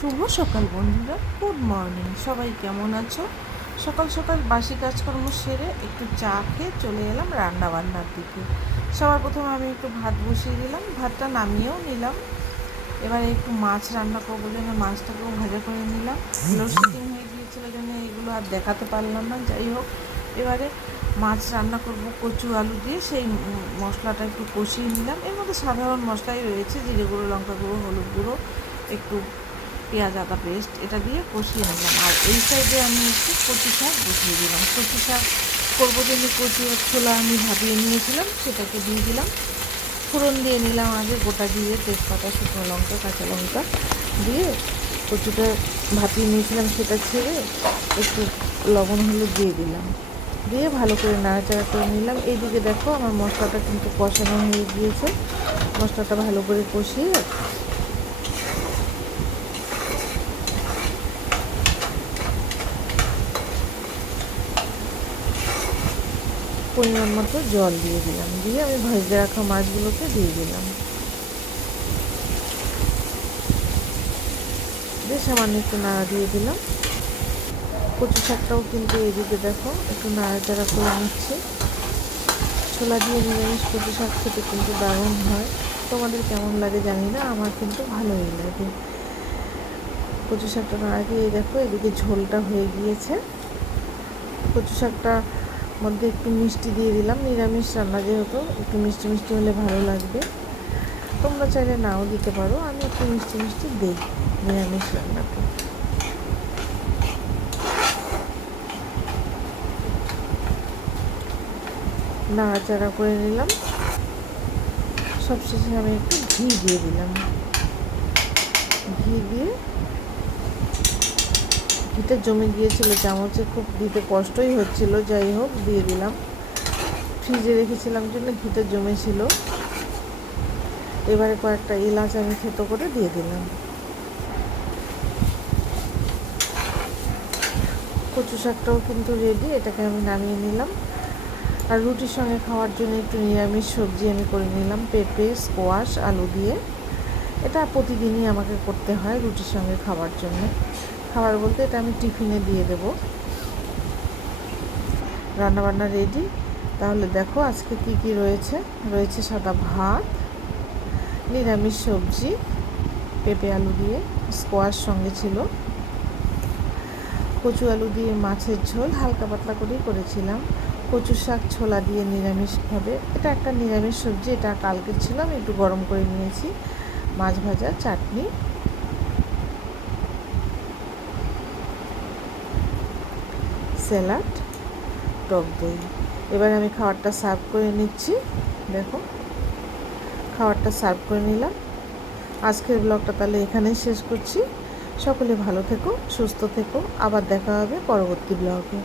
শুভ সকাল বন্ধুরা, good morning. সবাই কেমন আছো? সকাল সকাল বাসি কাজকর্ম সেরে একটু চা খেয়ে চলে এলাম রান্না বান্নার দিকে। সবার প্রথমে আমি একটু ভাত বসিয়ে দিলাম, ভাতটা নামিয়েও নিলাম। এবারে একটু মাছ রান্না করব আমি মাছটাকেও ভাজা করে নিলাম। লোডশেডিং হয়ে গিয়েছিল জন্য এগুলো আর দেখাতে পারলাম না, যাই হোক। এবারে মাছ রান্না করব কচু আলু দিয়ে, সেই মশলাটা একটু কষিয়ে নিলাম। এর মধ্যে সাধারণ মশলাই রয়েছে, জিরে গুঁড়ো, লঙ্কা গুঁড়ো, হলুদ গুঁড়ো, একটু পেঁয়াজ, আদা পেস্ট এটা দিয়ে কষিয়ে নিলাম। আর এই সাইডে আমি একটু কচু শাক বসিয়ে দিলাম। কচু শাক করব জন্য কচু ছোলা আমি ভাবিয়ে নিয়েছিলাম, সেটাকে দিয়ে দিলাম। ফোড়ন দিয়ে নিলাম আগে গোটা দিয়ে তেজপাতা, শুকনো লঙ্কা, কাঁচা লঙ্কা দিয়ে কচুটা ভাপিয়ে নিয়েছিলাম, সেটা ছেড়ে একটু লবণ, হলুদ দিয়ে দিলাম। দিয়ে ভালো করে নাড়াচাড়া করে নিলাম। এইদিকে দেখো আমার মশলাটা কিন্তু কষানো হয়ে গিয়েছে। মশলাটা ভালো করে কষিয়ে পরিমাণ মতো জল দিয়ে দিলাম। দিয়ে আমি ভেজে রাখা মাছগুলোকে দিয়ে দিলাম। দিয়ে সামান্য একটু নাড়া দিয়ে দিলাম। কচু শাকটাও কিন্তু এদিকে দেখো, একটু নাড়াচাড়া করে নিচ্ছে। ছোলা দিয়ে নিরামিষ কচু শাক খেতে কিন্তু দারুণ হয়। তোমাদের কেমন লাগে জানি না, আমার কিন্তু ভালোই লাগে। কচু শাকটা নাড়া দিয়ে দেখো, এদিকে ঝোলটা হয়ে গিয়েছে। কচু শাকটা মধ্যে একটু মিষ্টি দিয়ে দিলাম, নিরামিষ রান্না যেহেতু, একটু মিষ্টি মিষ্টি হলে ভালো লাগবে। তোমরা চাইলে নাও দিতে পারো, আমি একটু মিষ্টি মিষ্টি দিই নিরামিষ রান্নাতে। নাড়াচাড়া করে নিলাম। সবশেষে আমি একটু ঘি দিয়ে দিলাম। ঘি দিয়ে ঘিটা জমে গিয়েছিল, চামচে খুব দিতে কষ্টই হচ্ছিল, যাই হোক, দিয়ে দিলাম। ফ্রিজে রেখেছিলাম জন্য ঘিটা জমেছিল। এবারে কয়েকটা এলাচ আমি থেতো করে দিয়ে দিলাম। কচু শাকটাও কিন্তু রেডি এটাকে আমি নামিয়ে নিলাম। আর রুটির সঙ্গে খাওয়ার জন্য একটু নিরামিষ সবজি আমি করে নিলাম, পেঁপে, স্কোয়াশ, আলু দিয়ে। এটা প্রতিদিনই আমাকে করতে হয় রুটির সঙ্গে খাওয়ার জন্য। খাবার বলতে এটা আমি টিফিনে দিয়ে দেব। রান্নাবান্না রেডি। তাহলে দেখো আজকে কি কি রয়েছে। রয়েছে সাদা ভাত, নিরামিষ সবজি, পেঁপে আলু দিয়ে স্কোয়াশ সঙ্গে ছিল। কচু আলু দিয়ে মাছের ঝোল, হালকা পাতলা করেই করেছিলাম। কচু শাক, ছোলা দিয়ে নিরামিষভাবে এটা একটা নিরামিষ সবজি, এটা কালকে ছিল আমি একটু গরম করে নিয়েছি। মাছ ভাজা, চাটনি। স্যালাড, টক দই। এবার আমি খাবারটা সার্ভ করে নিচ্ছি। দেখো, খাবারটা সার্ভ করে নিলাম। আজকের ব্লগটা তাহলে এখানেই শেষ করছি। সকলে ভালো থেকো, সুস্থ থেকো। আবার দেখা হবে পরবর্তী ব্লগে।